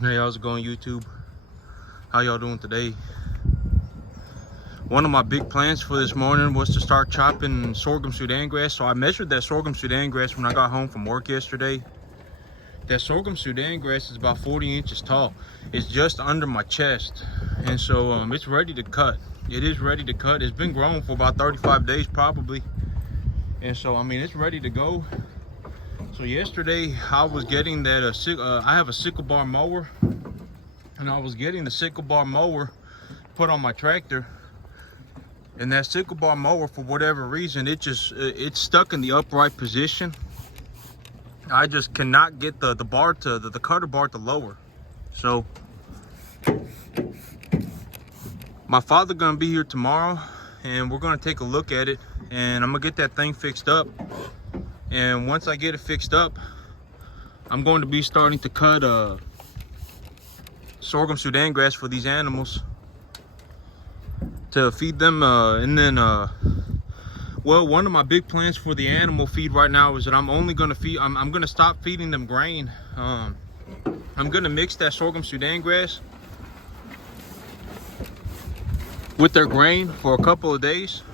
Hey, how's it going, YouTube? How y'all doing today? One of my big plans for this morning was to start chopping sorghum Sudan grass. So I measured that sorghum Sudan grass when I got home from work yesterday. That sorghum Sudan grass is about 40 inches tall. It's just under my chest. And so it's ready to cut. It is ready to cut. It's been growing for about 35 days probably. And so, I mean, it's ready to go. So yesterday I was getting that I have a sickle bar mower, and I was getting the sickle bar mower put on my tractor, and that sickle bar mower, for whatever reason, it's stuck in the upright position. I just cannot get the cutter bar to lower. So my father gonna be here tomorrow, and we're gonna take a look at it, and I'm gonna get that thing fixed up. And once I get it fixed up, I'm going to be starting to cut sorghum Sudan grass for these animals to feed them. And then, well, one of my big plans for the animal feed right now is that I'm only going to feed, I'm going to stop feeding them grain. I'm going to mix that sorghum Sudan grass with their grain for a couple of days,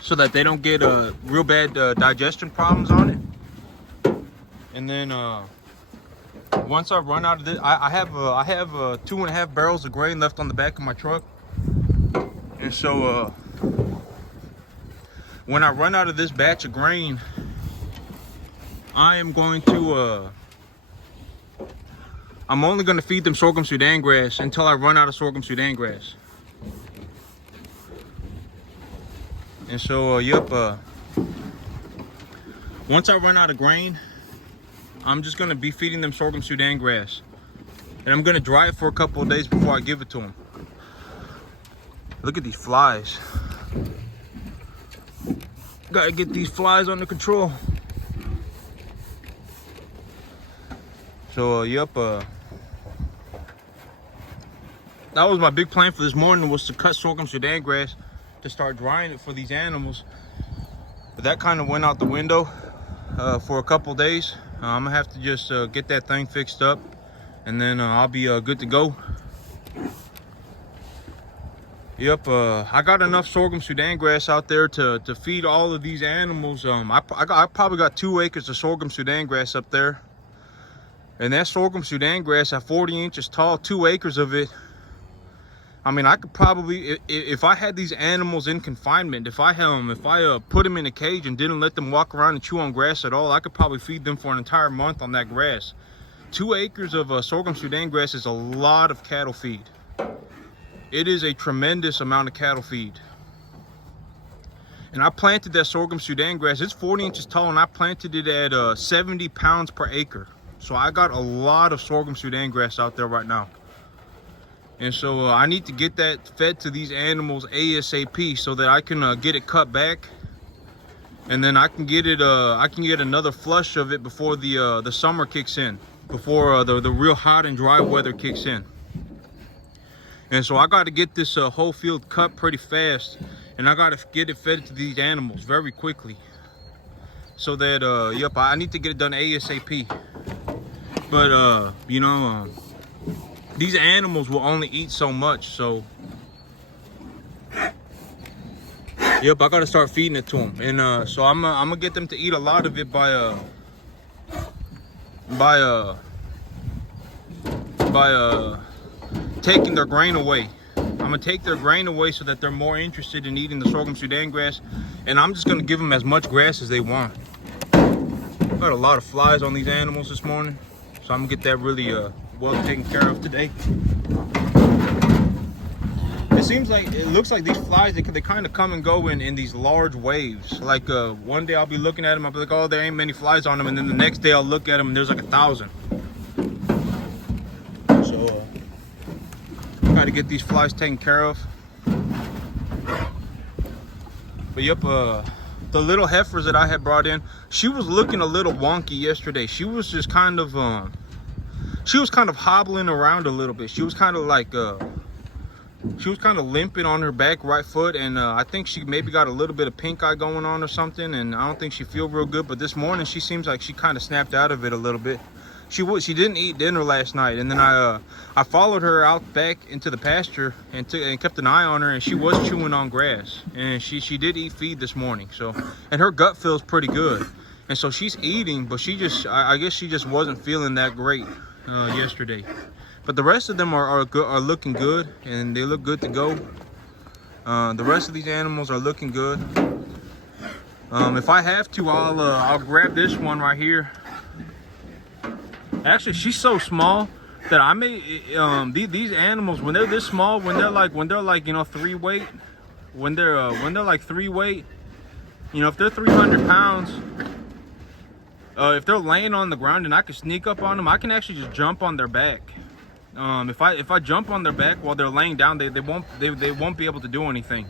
so that they don't get real bad digestion problems on it. And then once I run out of this, I have 2.5 barrels of grain left on the back of my truck. And so when I run out of this batch of grain, I am going to I'm only going to feed them sorghum Sudan grass until I run out of sorghum Sudan grass. And so, once I run out of grain, I'm just gonna be feeding them sorghum Sudan grass. And I'm gonna dry it for a couple of days before I give it to them. Look at these flies. Gotta get these flies under control. So, that was my big plan for this morning, was to cut sorghum Sudan grass to start drying it for these animals. But that kind of went out the window for a couple days. I'm gonna have to just get that thing fixed up, and then I'll be good to go. I got enough sorghum Sudan grass out there to feed all of these animals. I probably got 2 acres of sorghum Sudan grass up there, and that sorghum Sudan grass at 40 inches tall, 2 acres of it. I mean, I could probably, if I had these animals in confinement, if I put them in a cage and didn't let them walk around and chew on grass at all, I could probably feed them for an entire month on that grass. 2 acres of sorghum Sudan grass is a lot of cattle feed. It is a tremendous amount of cattle feed. And I planted that sorghum Sudan grass. It's 40 inches tall, and I planted it at 70 pounds per acre. So I got a lot of sorghum Sudan grass out there right now. And so I need to get that fed to these animals ASAP, so that I can get it cut back, and then I can get it. I can get another flush of it before the summer kicks in, before the real hot and dry weather kicks in. And so I got to get this whole field cut pretty fast, and I got to get it fed to these animals very quickly, so that I need to get it done ASAP. But these animals will only eat so much, so I gotta start feeding it to them. And so I'm gonna get them to eat a lot of it by taking their grain away. I'm gonna take their grain away so that they're more interested in eating the sorghum Sudan grass, and I'm just gonna give them as much grass as they want. Got a lot of flies on these animals this morning, so I'm gonna get that really well taken care of today. It looks like these flies, they kind of come and go in these large waves. Like one day I'll be looking at them, I'll be like, oh, there ain't many flies on them, and then the next day I'll look at them and there's like 1,000. So try to get these flies taken care of. But the little heifers that I had brought in, she was looking a little wonky yesterday. She was just kind of hobbling around a little bit. She was kind of like limping on her back right foot, and I think she maybe got a little bit of pink eye going on or something, and I don't think she feel real good. But this morning she seems like she kind of snapped out of it a little bit. She didn't eat dinner last night, and then I followed her out back into the pasture and kept an eye on her, and she was chewing on grass, and she did eat feed this morning. So, and her gut feels pretty good, and so she's eating, but I guess she just wasn't feeling that great yesterday. But the rest of them are looking good, and they look good to go. The rest of these animals are looking good. If I have to, I'll grab this one right here. Actually, she's so small that I may these animals, when they're this small, when they're like 3 weight, when they're like 3 weight, you know, if they're 300 pounds, if they're laying on the ground and I can sneak up on them, I can actually just jump on their back. If I jump on their back while they're laying down, they won't be able to do anything.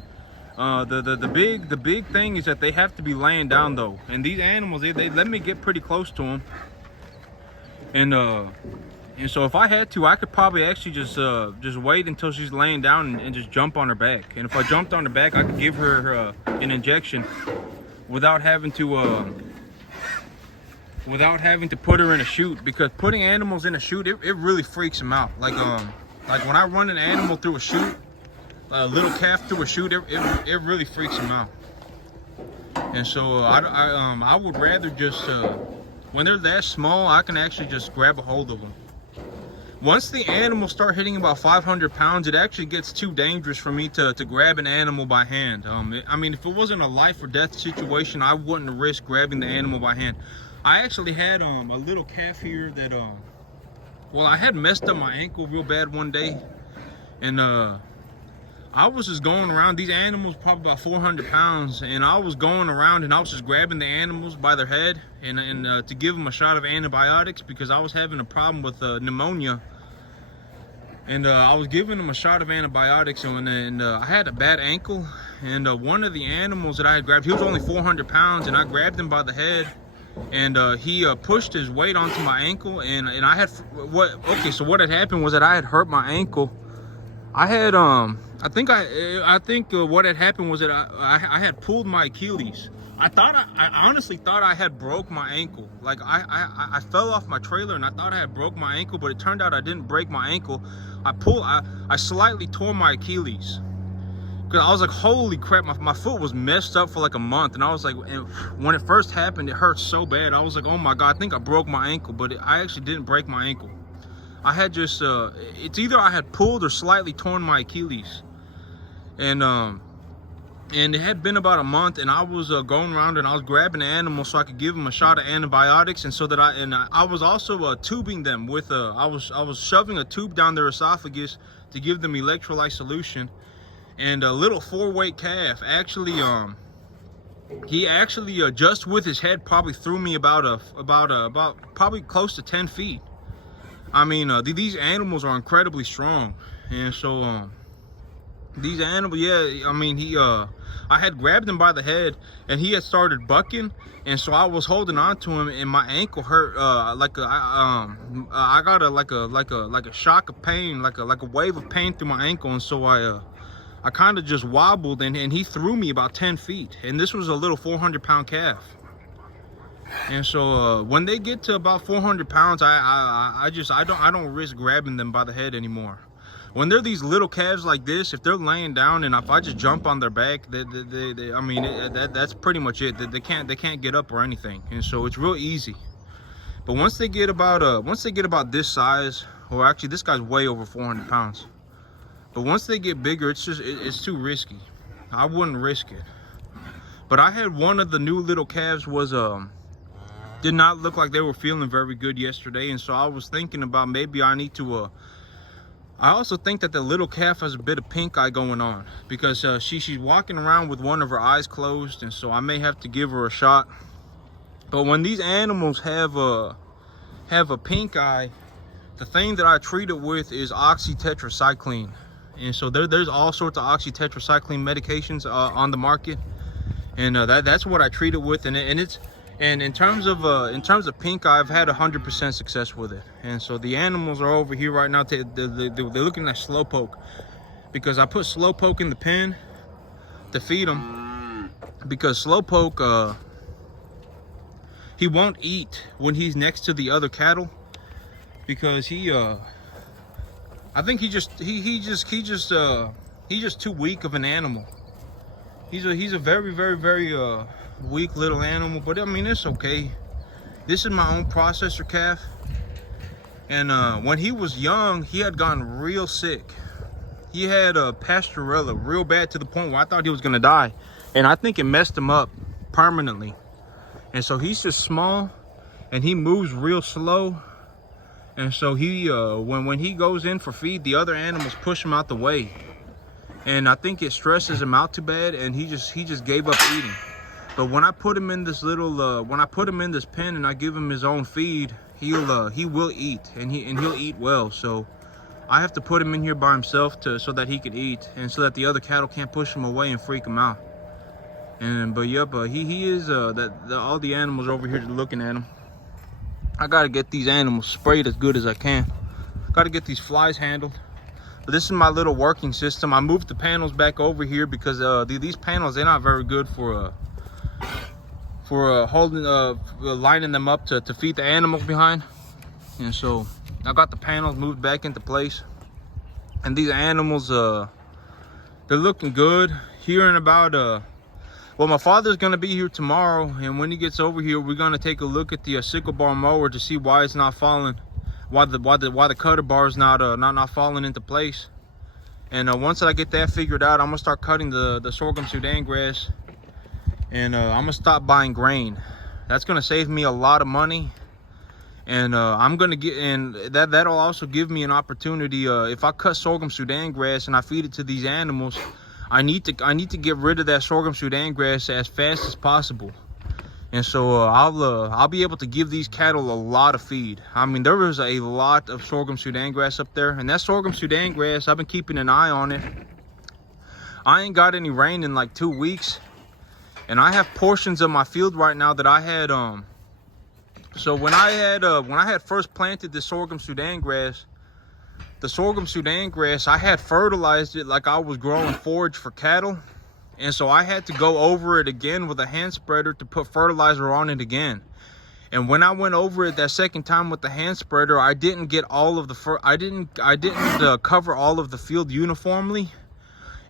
The big thing is that they have to be laying down though, and these animals, they let me get pretty close to them, and so if I had to, I could probably actually just wait until she's laying down and just jump on her back. And if I jumped on her back, I could give her an injection without having to put her in a chute, because putting animals in a chute, it really freaks them out. Like when I run an animal through a chute, a little calf through a chute, it really freaks them out. And so I would rather just when they're that small, I can actually just grab a hold of them. Once the animals start hitting about 500 pounds, it actually gets too dangerous for me to grab an animal by hand. I mean, if it wasn't a life or death situation, I wouldn't risk grabbing the animal by hand. I actually had a little calf here that well, I had messed up my ankle real bad one day, and I was just going around. These animals probably about 400 pounds, and I was going around and I was just grabbing the animals by their head and to give them a shot of antibiotics, because I was having a problem with pneumonia, and I was giving them a shot of antibiotics, and I had a bad ankle, and one of the animals that I had grabbed, he was only 400 pounds, and I grabbed him by the head, and he pushed his weight onto my ankle, and I had so what had happened was that I had hurt my ankle. I had I think what had happened was that I had pulled my Achilles. I honestly thought I had broke my ankle. Like I fell off my trailer and I thought I had broke my ankle, but it turned out I didn't break my ankle. I slightly tore my Achilles. Cause I was like, holy crap, my foot was messed up for like a month, and I was like, and when it first happened, it hurt so bad. I was like, oh my God, I think I broke my ankle, but I actually didn't break my ankle. I had just it's either I had pulled or slightly torn my Achilles, and it had been about a month, and I was going around and I was grabbing animals so I could give them a shot of antibiotics, and so that I was also tubing them with I was shoving a tube down their esophagus to give them electrolyte solution. And a little 4-weight calf actually he actually just with his head probably threw me about probably close to 10 feet. I mean, these animals are incredibly strong, and so these animals, yeah, I mean, I had grabbed him by the head and he had started bucking, and so I was holding on to him, and my ankle hurt I got a shock of pain, like a wave of pain through my ankle, and so I kind of just wobbled, and he threw me about 10 feet, and this was a little 400-pound calf. And so when they get to about 400 pounds, I don't risk grabbing them by the head anymore. When they're these little calves like this, if they're laying down and if I just jump on their back, I mean, that's pretty much it. They can't get up or anything, and so it's real easy. But once they get about this size, or actually this guy's way over 400 pounds. But once they get bigger, it's too risky. I wouldn't risk it. But I had one of the new little calves did not look like they were feeling very good yesterday, and so I was thinking about maybe I need to I also think that the little calf has a bit of pink eye going on, because she's walking around with one of her eyes closed, and so I may have to give her a shot. But when these animals have a pink eye, the thing that I treat it with is oxytetracycline. And so there's all sorts of oxytetracycline medications on the market, and that's what I treat it with. And in terms of pink eye, I've had 100% success with it. And so the animals are over here right now. They're looking at Slowpoke, because I put Slowpoke in the pen to feed them, because Slowpoke he won't eat when he's next to the other cattle. because he I think he's just too weak of an animal. He's a very weak little animal, but I mean, it's okay. This is my own processor calf, and when he was young, he had gotten real sick. He had a pastorella real bad, to the point where I thought he was gonna die, and I think it messed him up permanently. And so he's just small, and he moves real slow. And so he when he goes in for feed, the other animals push him out the way, and I think it stresses him out too bad, and he just gave up eating. But when I put him in this little when I put him in this pen and I give him his own feed, he will eat, and he'll eat well. So I have to put him in here by himself so that he can eat, and so that the other cattle can't push him away and freak him out. And but he is all the animals over here looking at him. I gotta get these animals sprayed as good as I can. Gotta get these flies handled. But this is my little working system. I moved the panels back over here because these panels, they're not very good for holding lining them up to feed the animals behind. And so I got the panels moved back into place. And these animals, they're looking good. Here in about well, my father's gonna be here tomorrow, and when he gets over here, we're gonna take a look at the sickle bar mower to see why it's not falling, why the cutter bar is not falling into place. And once I get that figured out, I'm gonna start cutting the sorghum Sudan grass, and I'm gonna stop buying grain. That's gonna save me a lot of money, and I'm gonna get, and that'll also give me an opportunity. If I cut sorghum Sudan grass and I feed it to these animals, I need to get rid of that sorghum Sudan grass as fast as possible. And so I'll be able to give these cattle a lot of feed. I mean, there is a lot of sorghum Sudan grass up there, and that sorghum Sudan grass, I've been keeping an eye on it. I ain't got any rain in like 2 weeks, and I have portions of my field right now that I had so when I had first planted the sorghum Sudan grass, I had fertilized it like I was growing forage for cattle. And so I had to go over it again with a hand spreader to put fertilizer on it again. And when I went over it that second time with the hand spreader, I didn't get all of the I didn't cover all of the field uniformly.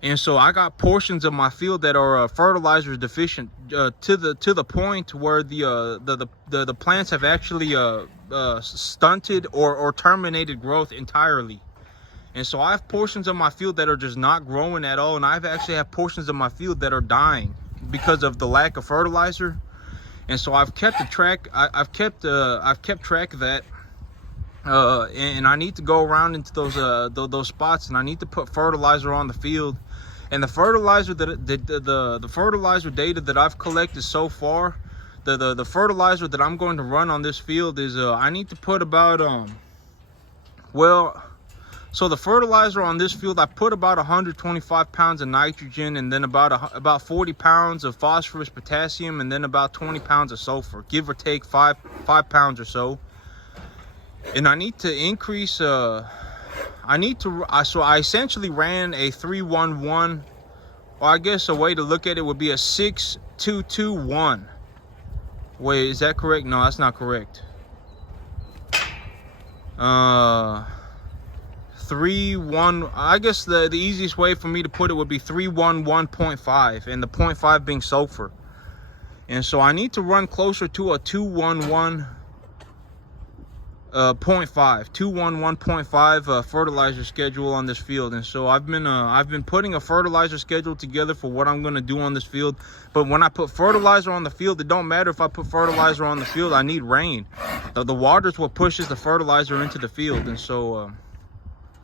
And so I got portions of my field that are fertilizer deficient to the point where the plants have actually stunted or terminated growth entirely. And so I have portions of my field that are just not growing at all, and I've actually have portions of my field that are dying because of the lack of fertilizer. And so I've kept track. I've kept track of that, and I need to go around into those spots, and I need to put fertilizer on the field. And the fertilizer the fertilizer data that I've collected so far, the fertilizer that I'm going to run on this field is I need to put about so the fertilizer on this field, I put about 125 pounds of nitrogen, and then about 40 pounds of phosphorus, potassium, and then about 20 pounds of sulfur, give or take 5 pounds or so. And I need to increase. So I essentially ran a 3-1-1, or I guess a way to look at it would be a 6-2-2-1. Wait, is that correct? No, that's not correct. 3-1. I guess the easiest way for me to put it would be 3-1-1.5, and the 0.5 being sulfur. And so I need to run closer to a 2-1-1. 2-1-1.5 fertilizer schedule on this field. And so I've been putting a fertilizer schedule together for what I'm going to do on this field. But when I put fertilizer on the field, it don't matter if I put fertilizer on the field. I need rain. The water is what pushes the fertilizer into the field. And so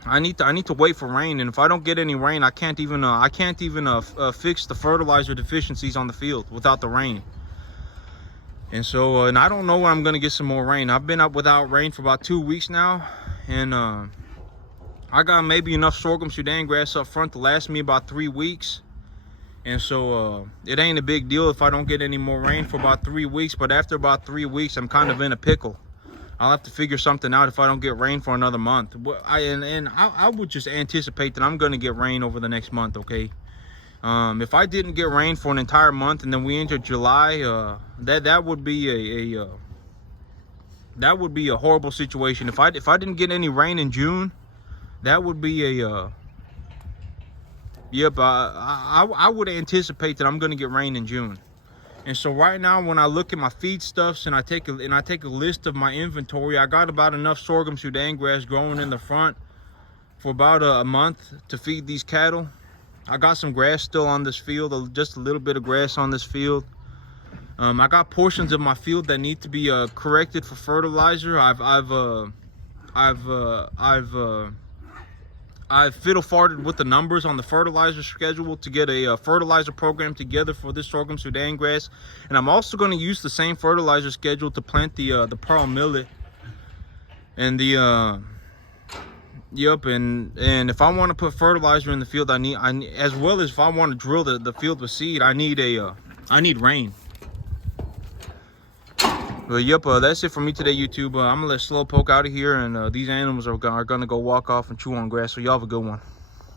I need to wait for rain. And if I don't get any rain, I can't even fix the fertilizer deficiencies on the field without the rain. And so, and I don't know when I'm going to get some more rain. I've been up without rain for about 2 weeks now. And I got maybe enough sorghum Sudan grass up front to last me about 3 weeks. And so it ain't a big deal if I don't get any more rain for about 3 weeks. But after about 3 weeks, I'm kind of in a pickle. I'll have to figure something out if I don't get rain for another month. I would just anticipate that I'm going to get rain over the next month, okay? If I didn't get rain for an entire month and then we enter July, that would be that would be a horrible situation. If I didn't get any rain in June, that would be a yep. I would anticipate that I'm gonna get rain in June. And so right now, when I look at my feedstuffs and I take a list of my inventory, I got about enough sorghum Sudan grass growing in the front for about a month to feed these cattle. I got some grass still on this field, just a little bit of grass on this field. I got portions of my field that need to be corrected for fertilizer. I've fiddle-farted with the numbers on the fertilizer schedule to get a fertilizer program together for this sorghum Sudan grass, and I'm also going to use the same fertilizer schedule to plant the pearl millet and the yep. And if I want to put fertilizer in the field, I need as well as if I want to drill the field with seed, I need rain. But yep, that's it for me today, YouTube. I'm gonna let Slowpoke out of here, and these animals are gonna go walk off and chew on grass. So y'all have a good one.